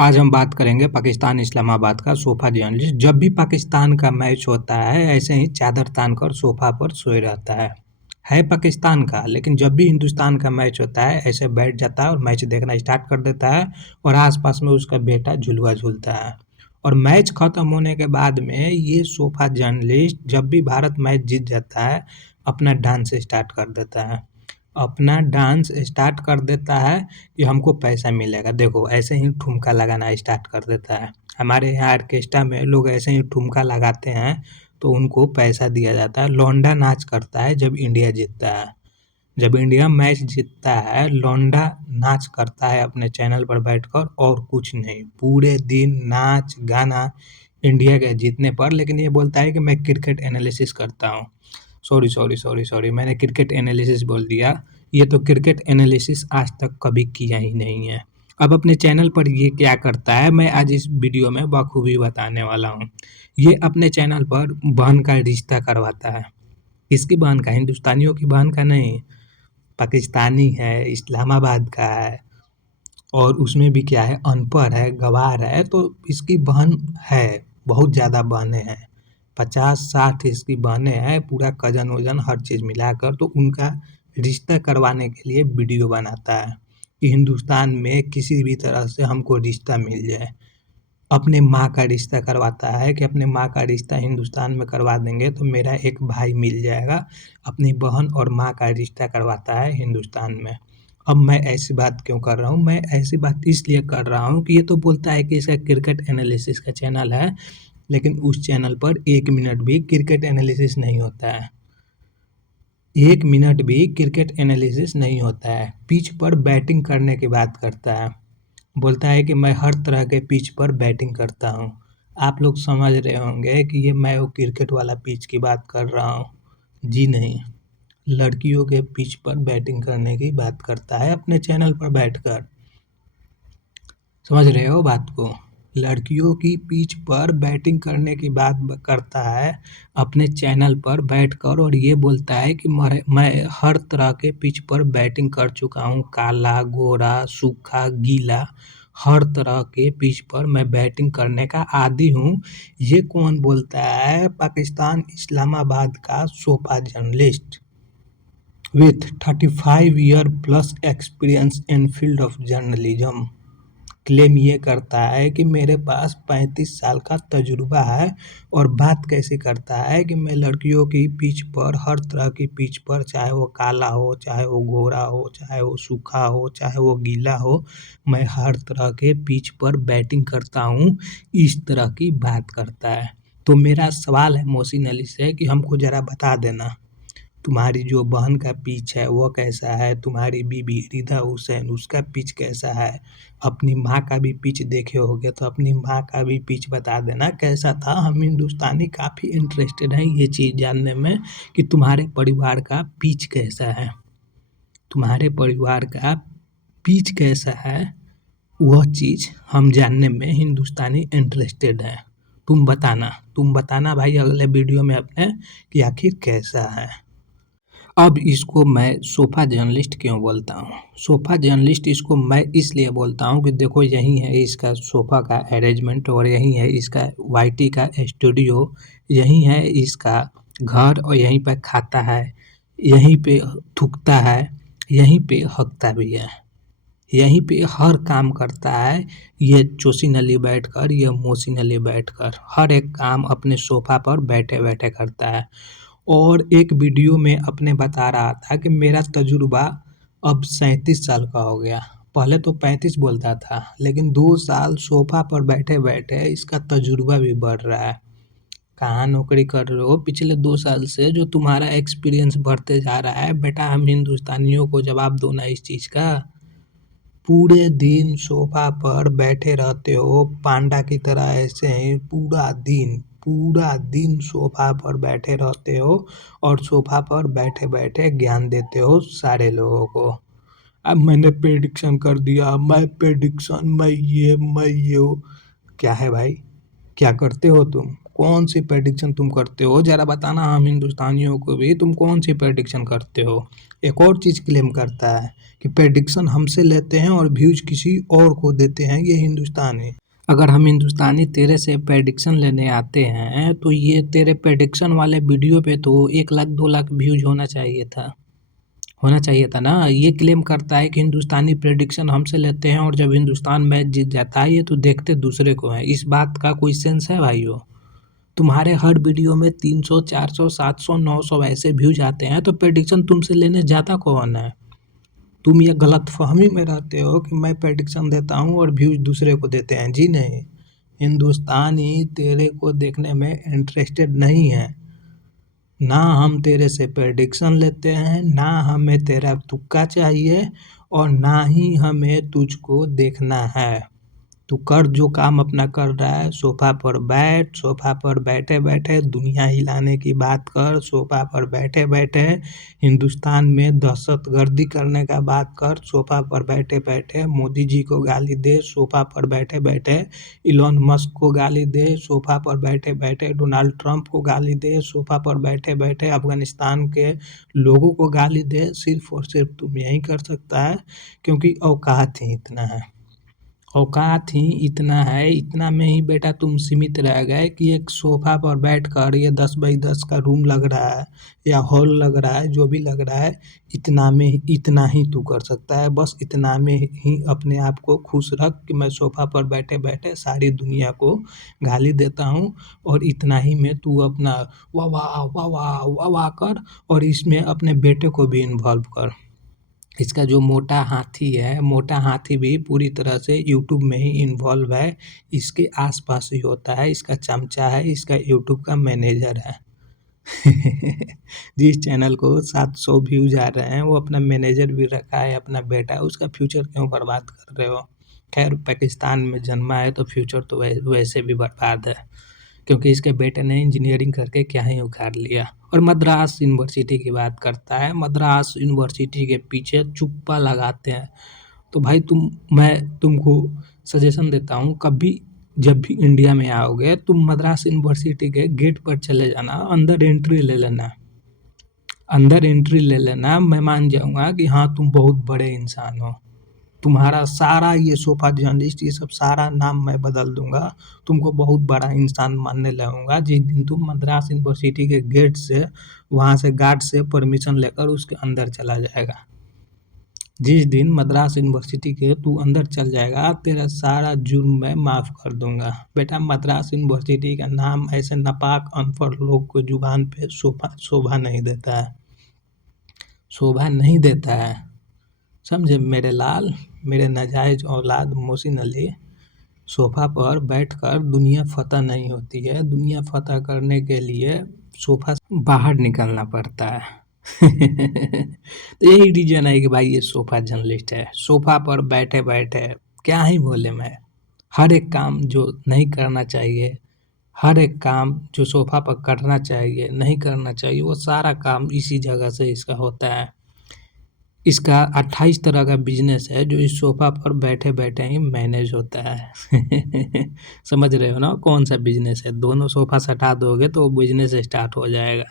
आज हम बात करेंगे पाकिस्तान इस्लामाबाद का सोफा जर्नलिस्ट। जब भी पाकिस्तान का मैच होता है ऐसे ही चादर तान कर सोफा पर सोए रहता है पाकिस्तान का, लेकिन जब भी हिंदुस्तान का मैच होता है ऐसे बैठ जाता है और मैच देखना स्टार्ट कर देता है और आसपास में उसका बेटा झुलुआ झूलता है। और मैच खत्म होने के बाद में ये सोफा जर्नलिस्ट जब भी भारत मैच जीत जाता है अपना डांस स्टार्ट कर देता है, अपना डांस स्टार्ट कर देता है कि हमको पैसा मिलेगा। देखो ऐसे ही ठुमका लगाना स्टार्ट कर देता है। हमारे यहाँ ऑर्केस्ट्रा में लोग ऐसे ही ठुमका लगाते हैं तो उनको पैसा दिया जाता है। लौंडा नाच करता है जब इंडिया जीतता है, जब इंडिया मैच जीतता है लौंडा नाच करता है अपने चैनल पर बैठकर और कुछ नहीं, पूरे दिन नाच गाना इंडिया के जीतने पर। लेकिन ये बोलता है कि मैं क्रिकेट एनालिसिस करता हूँ। सॉरी, मैंने क्रिकेट एनालिसिस बोल दिया। ये तो क्रिकेट एनालिसिस आज तक कभी किया ही नहीं है। अब अपने चैनल पर ये क्या करता है मैं आज इस वीडियो में बखूबी बताने वाला हूँ। ये अपने चैनल पर बहन का रिश्ता करवाता है। किसकी बहन का? हिंदुस्तानियों की बहन का नहीं, पाकिस्तानी है, इस्लामाबाद का है और उसमें भी क्या है, अनपढ़ है, गँवार है, तो इसकी बहन है, बहुत ज़्यादा बहनें हैं, 50-60 इसकी बहनें हैं, पूरा कज़न-वज़न हर चीज़ मिलाकर। तो उनका रिश्ता करवाने के लिए वीडियो बनाता है कि हिंदुस्तान में किसी भी तरह से हमको रिश्ता मिल जाए। अपने माँ का रिश्ता करवाता है कि अपने माँ का रिश्ता हिंदुस्तान में करवा देंगे तो मेरा एक भाई मिल जाएगा। अपनी बहन और माँ का रिश्ता करवाता है हिंदुस्तान में। अब मैं ऐसी बात क्यों कर रहा हूँ? मैं ऐसी बात इसलिए कर रहा हूँ कि ये तो बोलता है कि इसका क्रिकेट एनालिसिस का चैनल है, लेकिन उस चैनल पर 1 मिनट भी क्रिकेट एनालिसिस नहीं होता है। 1 मिनट भी क्रिकेट एनालिसिस नहीं होता है। पिच पर बैटिंग करने की बात करता है। बोलता है कि मैं हर तरह के पिच पर बैटिंग करता हूँ। आप लोग समझ रहे होंगे कि ये मैं वो क्रिकेट वाला पिच की बात कर रहा हूँ। जी नहीं, लड़कियों के पिच पर बैटिंग करने की बात करता है अपने चैनल पर बैठकर। समझ रहे हो बात को? लड़कियों की पिच पर बैटिंग करने की बात करता है अपने चैनल पर बैठकर और ये बोलता है कि मैं हर तरह के पिच पर बैटिंग कर चुका हूँ, काला, गोरा, सूखा, गीला, हर तरह के पिच पर मैं बैटिंग करने का आदी हूँ। ये कौन बोलता है? पाकिस्तान इस्लामाबाद का sofa journalist with 35 year plus experience in field of journalism claim ये करता है कि मेरे पास 35 साल का तजुर्बा है और बात कैसे करता है कि मैं लड़कियों की पिच पर, हर तरह की पिच पर, चाहे वो काला हो, चाहे वो गोरा हो, चाहे वो सूखा हो, चाहे वो गीला हो, मैं हर तरह के पिच पर बैटिंग करता हूँ, इस तरह की बात करता है। तो मेरा सवाल है मोहसिन अली से कि हमको ज़रा बता देना, तुम्हारी जो बहन का पिच है वो कैसा है? तुम्हारी बीबी रिधा हुसैन उसका पिच कैसा है? अपनी माँ का भी पिच देखे होगे तो अपनी माँ का भी पिच बता देना कैसा था। हम हिंदुस्तानी काफ़ी इंटरेस्टेड हैं ये चीज़ जानने में कि तुम्हारे परिवार का पिच कैसा है, तुम्हारे परिवार का पिच कैसा है, वह चीज़ हम जानने में हिंदुस्तानी इंटरेस्टेड हैं। तुम बताना भाई अगले वीडियो में अपने कि आखिर कैसा है। अब इसको मैं सोफ़ा जर्नलिस्ट क्यों बोलता हूँ? सोफ़ा जर्नलिस्ट इसको मैं इसलिए बोलता हूँ कि देखो यहीं है इसका सोफ़ा का अरेंजमेंट और यहीं है इसका वाईटी का स्टूडियो, यहीं है इसका घर और यहीं पे खाता है, यहीं पे थूकता है, यहीं पे हँकता भी है, यहीं पे हर काम करता है। ये जोशीन अली बैठकर, ये मोहसिन अली बैठकर हर एक काम अपने सोफ़ा पर बैठे-बैठे करता है। और एक वीडियो में अपने बता रहा था कि मेरा तजुर्बा अब 37 साल का हो गया। पहले तो 35 बोलता था, लेकिन 2 साल सोफ़ा पर बैठे-बैठे इसका तजुर्बा भी बढ़ रहा है। कहाँ नौकरी कर रहे हो पिछले 2 साल से जो तुम्हारा एक्सपीरियंस बढ़ते जा रहा है? बेटा हम हिंदुस्तानियों को जवाब दो ना इस चीज़ का। पूरे दिन सोफ़ा पर बैठे रहते हो पांडा की तरह, ऐसे ही पूरा दिन सोफ़ा पर बैठे रहते हो और सोफ़ा पर बैठे-बैठे ज्ञान देते हो सारे लोगों को। अब मैंने प्रेडिक्शन कर दिया, मैं ये हूँ। क्या है भाई? क्या करते हो तुम? कौन सी प्रेडिक्शन तुम करते हो ज़रा बताना हम हिंदुस्तानियों को भी, तुम कौन सी प्रेडिक्शन करते हो। एक और चीज़ क्लेम करता है कि प्रेडिक्शन हमसे लेते हैं और व्यूज किसी और को देते हैं ये हिंदुस्तानी। अगर हम हिंदुस्तानी तेरे से प्रेडिक्शन लेने आते हैं तो ये तेरे प्रेडिक्शन वाले वीडियो पे तो 1 लाख 2 लाख व्यूज होना चाहिए था ना। ये क्लेम करता है कि हिंदुस्तानी प्रेडिक्शन हमसे लेते हैं और जब हिंदुस्तान मैच जीत जाता है ये तो देखते दूसरे को है। इस बात का कोई सेंस है भाइयों? तुम्हारे हर वीडियो में 300 400 700 900 ऐसे व्यूज आते हैं तो प्रेडिक्शन तुमसे लेने जाता कौन है? तुम ये गलतफहमी में रहते हो कि मैं प्रेडिक्शन देता हूँ और व्यूज दूसरे को देते हैं। जी नहीं, हिंदुस्तानी तेरे को देखने में इंटरेस्टेड नहीं है। ना हम तेरे से प्रेडिक्शन लेते हैं, ना हमें तेरा तुक्का चाहिए और ना ही हमें तुझको देखना है। तू कर जो काम अपना कर रहा है, सोफा पर बैठ, सोफा पर बैठे बैठे दुनिया हिलाने की बात कर, सोफा पर बैठे बैठे हिंदुस्तान में दहशतगर्दी करने का बात कर, सोफा पर बैठे बैठे मोदी जी को गाली दे, सोफा पर बैठे बैठे इलॉन मस्क को गाली दे, सोफा पर बैठे बैठे डोनाल्ड ट्रंप को गाली दे, सोफा पर बैठे बैठे अफगानिस्तान के लोगों को गाली दे। सिर्फ और सिर्फ तुम यही कर सकता है क्योंकि औकात ही इतना है। औकात ही इतना है, इतना में ही बेटा तुम सीमित रह गए कि एक सोफा पर बैठकर ये 10 बाई 10 का रूम लग रहा है या हॉल लग रहा है, जो भी लग रहा है, इतना ही तू कर सकता है। बस इतना में ही अपने आप को खुश रख कि मैं सोफा पर बैठे बैठे सारी दुनिया को गाली देता हूँ और इतना ही में तू अपना वाह वाह वाह वाह वाह वाह कर और इसमें अपने बेटे को भी इन्वॉल्व कर। इसका जो मोटा हाथी है, मोटा हाथी भी पूरी तरह से यूट्यूब में ही इन्वॉल्व है, इसके आसपास ही होता है, इसका चमचा है, इसका यूट्यूब का मैनेजर है। जिस चैनल को 700 व्यूज आ रहे हैं वो अपना मैनेजर भी रखा है, अपना बेटा है, उसका फ्यूचर क्यों बर्बाद कर रहे हो? खैर पाकिस्तान में जन्मा है तो फ्यूचर तो वैसे भी बर्बाद है क्योंकि इसके बेटे ने इंजीनियरिंग करके क्या ही उखाड़ लिया। और मद्रास यूनिवर्सिटी की बात करता है, मद्रास यूनिवर्सिटी के पीछे चुप्पा लगाते हैं। तो भाई मैं तुमको सजेशन देता हूँ, कभी जब भी इंडिया में आओगे तुम मद्रास यूनिवर्सिटी के गेट पर चले जाना, अंदर एंट्री ले लेना। मैं मान जाऊँगा कि हाँ तुम बहुत बड़े इंसान हो। तुम्हारा सारा ये सोफा जर्नलिस्ट ये सब सारा नाम मैं बदल दूंगा, तुमको बहुत बड़ा इंसान मानने लगूंगा जिस दिन तुम मद्रास यूनिवर्सिटी के गेट से वहाँ से गार्ड से परमिशन लेकर उसके अंदर चला जाएगा। जिस दिन मद्रास यूनिवर्सिटी के तू अंदर चल जाएगा तेरा सारा जुर्म मैं माफ़ कर दूंगा। बेटा मद्रास यूनिवर्सिटी का नाम ऐसे नापाक अनपढ़ लोग को जुबान पे शोभा नहीं देता है। समझे मेरे लाल, मेरे नाजायज औलाद मोहसिन अली। सोफा पर बैठकर दुनिया फतह नहीं होती है, दुनिया फतह करने के लिए सोफा से बाहर निकलना पड़ता है। तो यही रीजन है कि भाई ये सोफा जर्नलिस्ट है। सोफा पर बैठे बैठे क्या ही बोले मैं, हर एक काम जो नहीं करना चाहिए, हर एक काम जो सोफा पर करना चाहिए नहीं करना चाहिए, वो सारा काम इसी जगह से इसका होता है। इसका 28 तरह का बिजनेस है जो इस सोफा पर बैठे बैठे ही मैनेज होता है। समझ रहे हो ना कौन सा बिजनेस है? दोनों सोफा सटा दोगे तो बिजनेस स्टार्ट हो जाएगा।